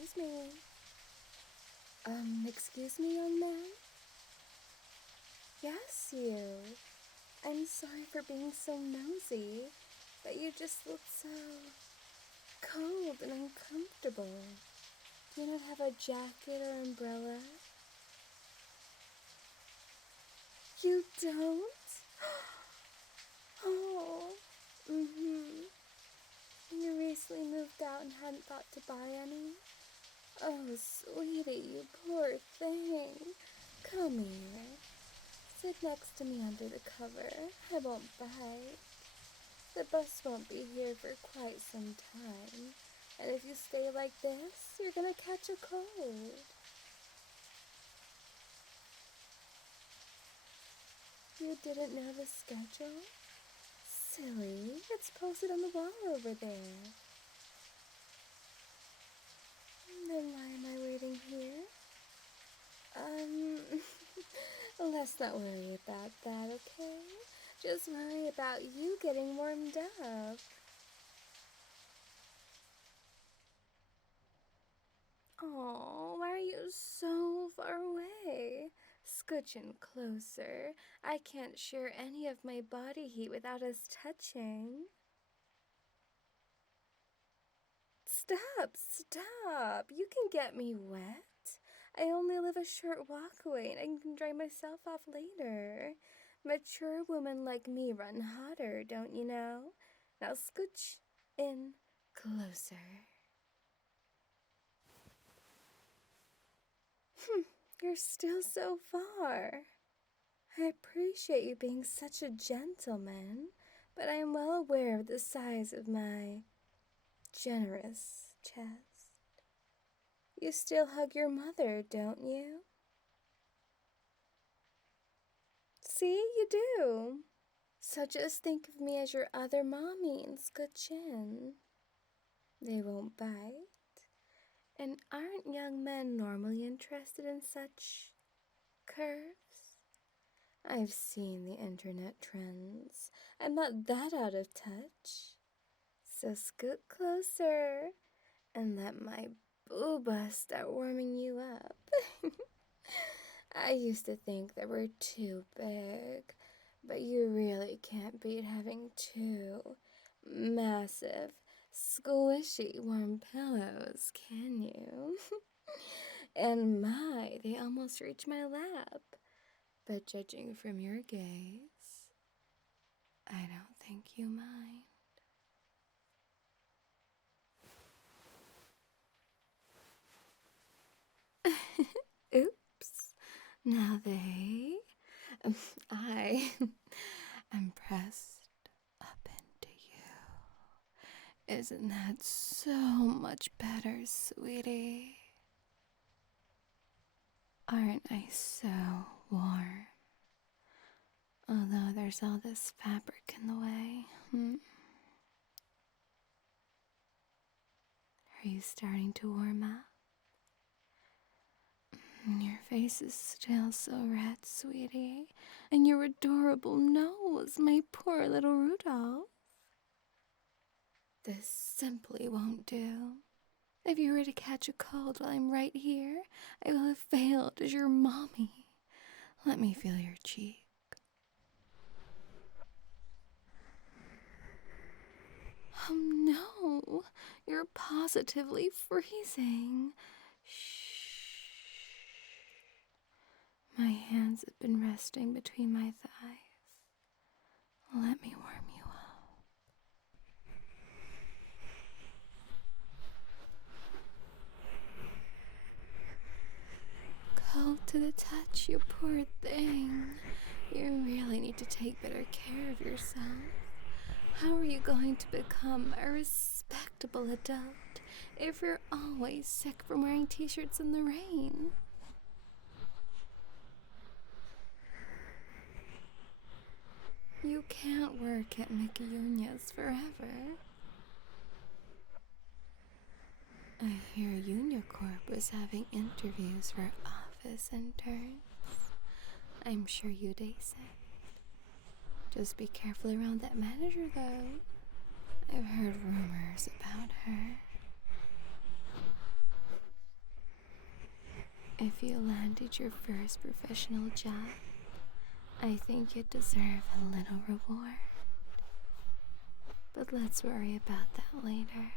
Excuse me. Excuse me, young man? Yes, you. I'm sorry for being so nosy, but you just look so cold and uncomfortable. Do you not have a jacket or umbrella? You don't? Oh, You recently moved out and hadn't thought to buy any? Oh, sweetie, you poor thing. Come here. Sit next to me under the cover. I won't bite. The bus won't be here for quite some time. And if you stay like this, you're gonna catch a cold. You didn't know the schedule? Silly, it's posted on the wall over there. Then why am I waiting here? Let's not worry about that, okay? Just worry about you getting warmed up. Oh, why are you so far away? Scooch in closer. I can't share any of my body heat without us touching. Stop! You can get me wet. I only live a short walk away and I can dry myself off later. Mature women like me run hotter, don't you know? Now scooch in closer. You're still so far. I appreciate you being such a gentleman, but I am well aware of the size of my generous chest. You still hug your mother, don't you? See, you do. So just think of me as your other mommy and scooch in. They won't bite. And aren't young men normally interested in such curves? I've seen the internet trends. I'm not that out of touch. So scoot closer and let my booba start warming you up. I used to think they were too big, but you really can't beat having two massive, squishy warm pillows, can you? And they almost reach my lap. But judging from your gaze, I don't think you mind. Oops. Now I am pressed up into you. Isn't that so much better, sweetie? Aren't I so warm? Although there's all this fabric in the way. Are you starting to warm up? Your face is still so red, sweetie. And your adorable nose, my poor little Rudolph. This simply won't do. If you were to catch a cold while I'm right here, I will have failed as your mommy. Let me feel your cheek. Oh no, you're positively freezing. Shh. My hands have been resting between my thighs. Let me warm you up. Cold to the touch, you poor thing. You really need to take better care of yourself. How are you going to become a respectable adult if you're always sick from wearing t-shirts in the rain? You can't work at Mickey Unia's forever. I hear Unicorp was having interviews for office interns. I'm sure you'd ace it. Just be careful around that manager, though. I've heard rumors about her. If you landed your first professional job, I think you deserve a little reward. But let's worry about that later.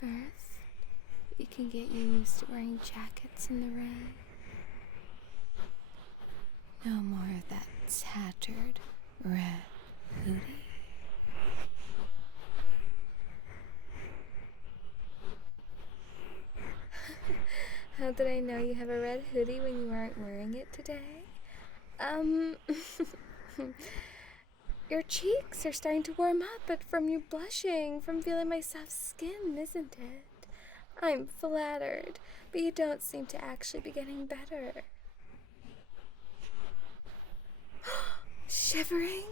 First, we can get you used to wearing jackets in the rain. No more of that tattered red hoodie. How did I know you have a red hoodie when you aren't wearing it today? Your cheeks are starting to warm up, but from you blushing, from feeling my soft skin, isn't it? I'm flattered, but you don't seem to actually be getting better. Shivering?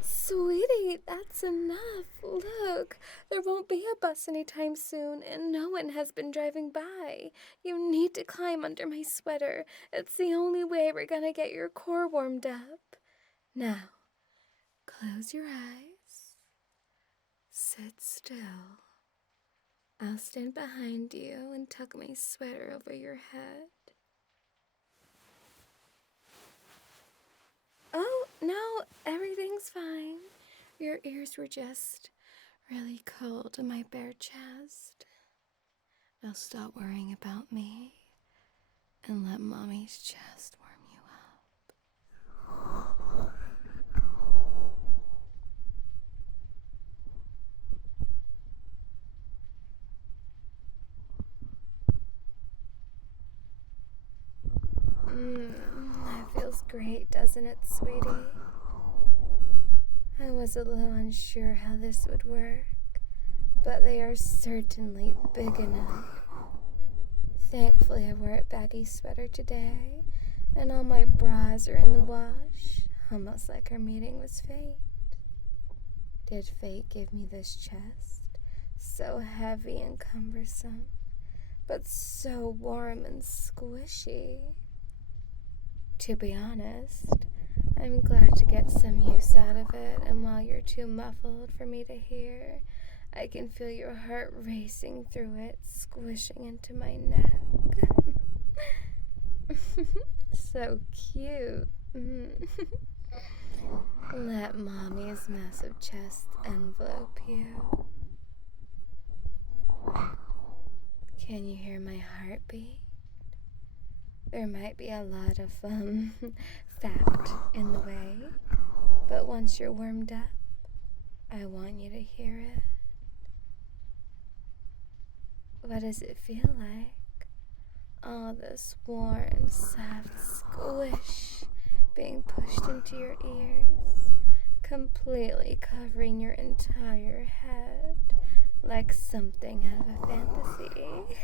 Sweetie, that's enough. Look, there won't be a bus anytime soon, and no one has been driving by. You need to climb under my sweater. It's the only way we're gonna get your core warmed up. Now, close your eyes. Sit still. I'll stand behind you and tuck my sweater over your head. Oh, no, everything's fine. Your ears were just really cold to my bare chest. Now stop worrying about me and let Mommy's chest warm you up. That feels great, doesn't it, sweetie? I was a little unsure how this would work, but they are certainly big enough. Thankfully, I wore a baggy sweater today, and all my bras are in the wash, almost like our meeting was fate. Did fate give me this chest, so heavy and cumbersome, but so warm and squishy? To be honest, I'm glad to get some use out of it, and while you're too muffled for me to hear, I can feel your heart racing through it, squishing into my neck. So cute. Let Mommy's massive chest envelope you. Can you hear my heartbeat? There might be a lot of, fat in the way, but once you're warmed up, I want you to hear it. What does it feel like? All this warm, soft squish being pushed into your ears, completely covering your entire head like something out of a fantasy.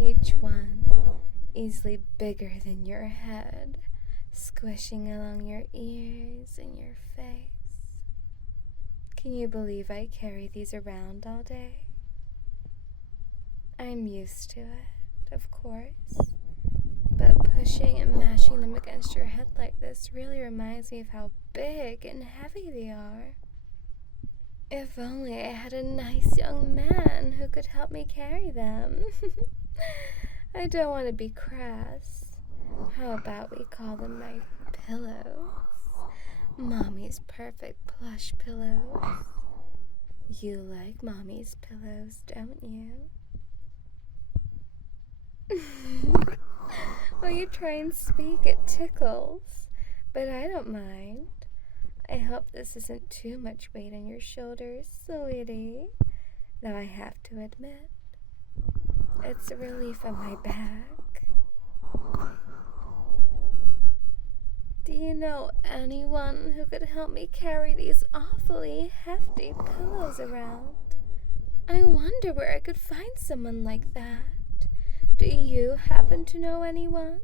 Each one easily bigger than your head, squishing along your ears and your face. Can you believe I carry these around all day? I'm used to it, of course, but pushing and mashing them against your head like this really reminds me of how big and heavy they are. If only I had a nice young man who could help me carry them. I don't want to be crass. How about we call them my pillows? Mommy's perfect plush pillows. You like Mommy's pillows, don't you? Well, you try and speak, it tickles, but I don't mind. I hope this isn't too much weight on your shoulders, sweetie. Though I have to admit, it's a relief on my back. Do you know anyone who could help me carry these awfully hefty pillows around? I wonder where I could find someone like that. Do you happen to know anyone?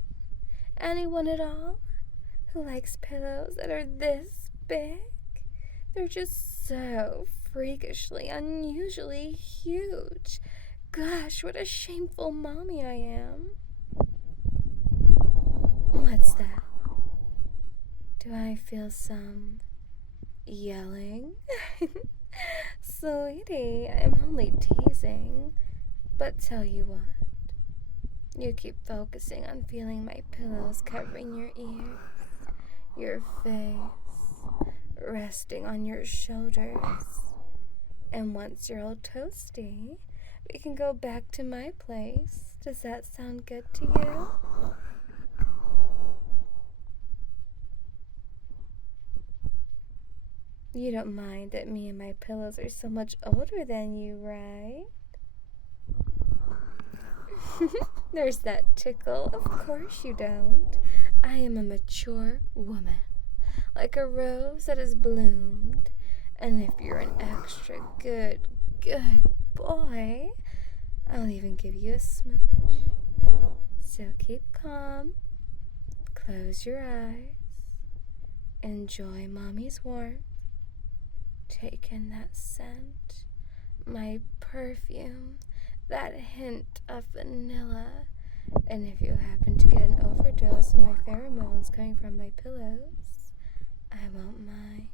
Anyone at all? Who likes pillows that are this big? They're just so freakishly, unusually huge. Gosh, what a shameful mommy I am. What's that? Do I feel some yelling? Sweetie, I'm only teasing. But tell you what, you keep focusing on feeling my pillows covering your ears, your face, resting on your shoulders. And once you're all toasty, we can go back to my place. Does that sound good to you? You don't mind that me and my pillows are so much older than you, right? There's that tickle. Of course you don't. I am a mature woman, like a rose that has bloomed. And if you're an extra good boy, I'll even give you a smooch. So keep calm, close your eyes, enjoy mommy's warmth, take in that scent, my perfume, that hint of vanilla. And if you happen to get an overdose of my pheromones coming from my pillows, I won't mind.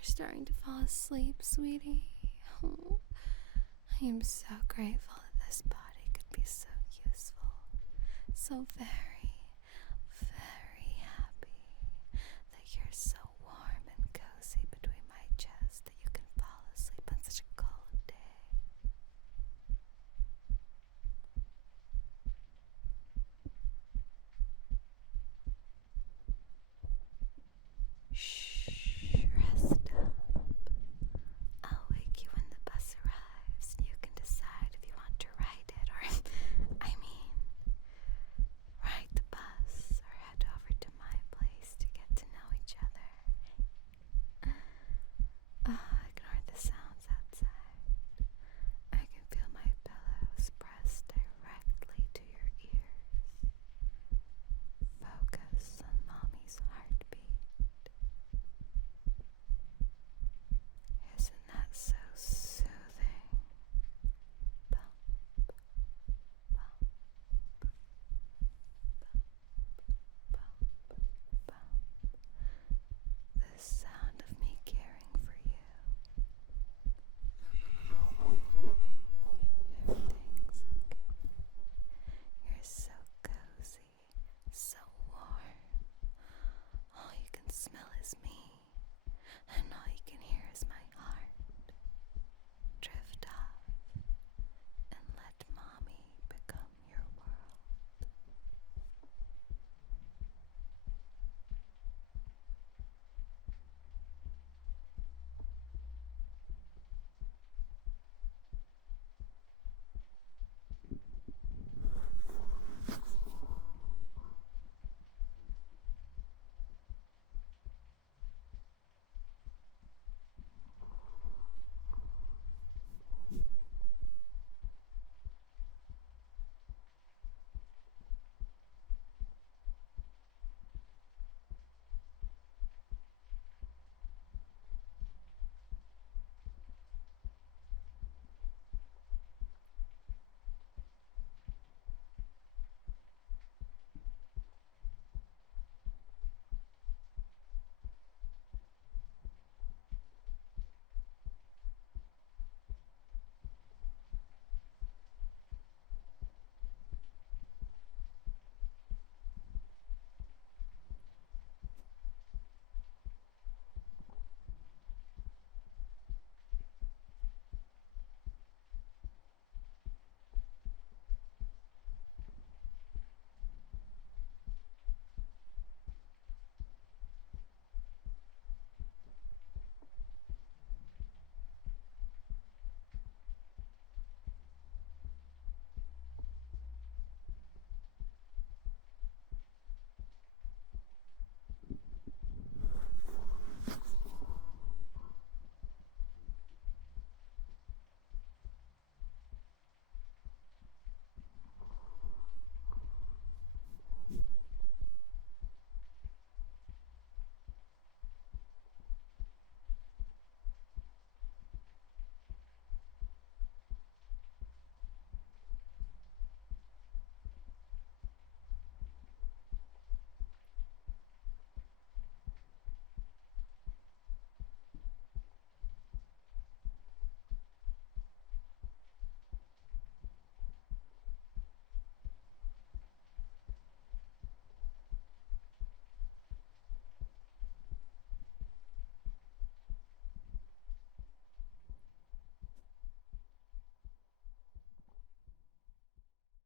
starting to fall asleep, sweetie. Oh, I am so grateful that this body could be so useful. So very